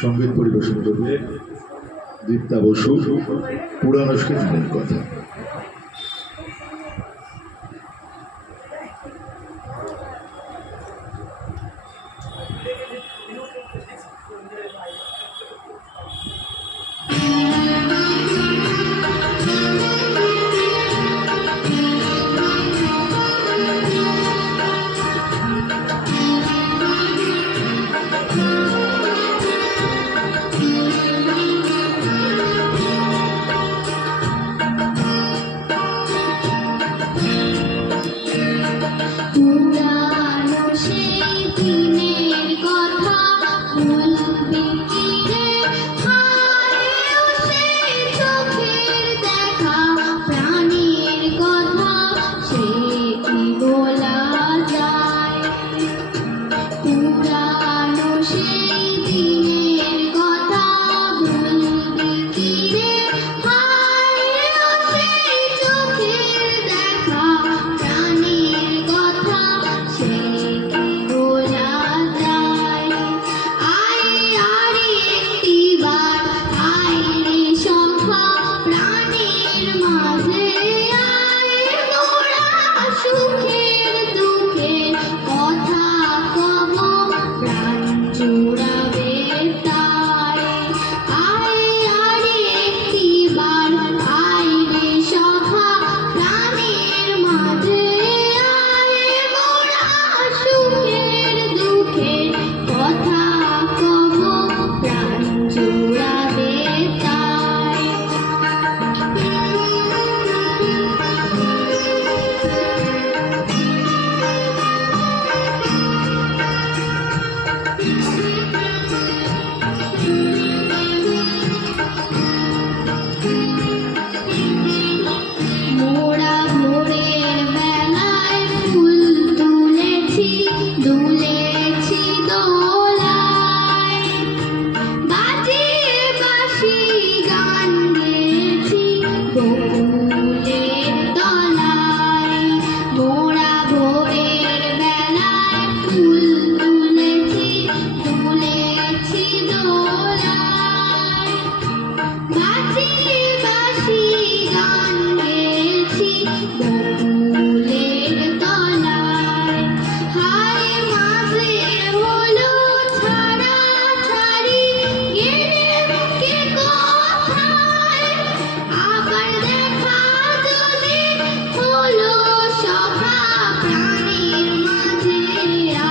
সংগীত পরিবেশন করবে দীপ্তা বসু পুরানো গানের কথা। de um 努力。माथे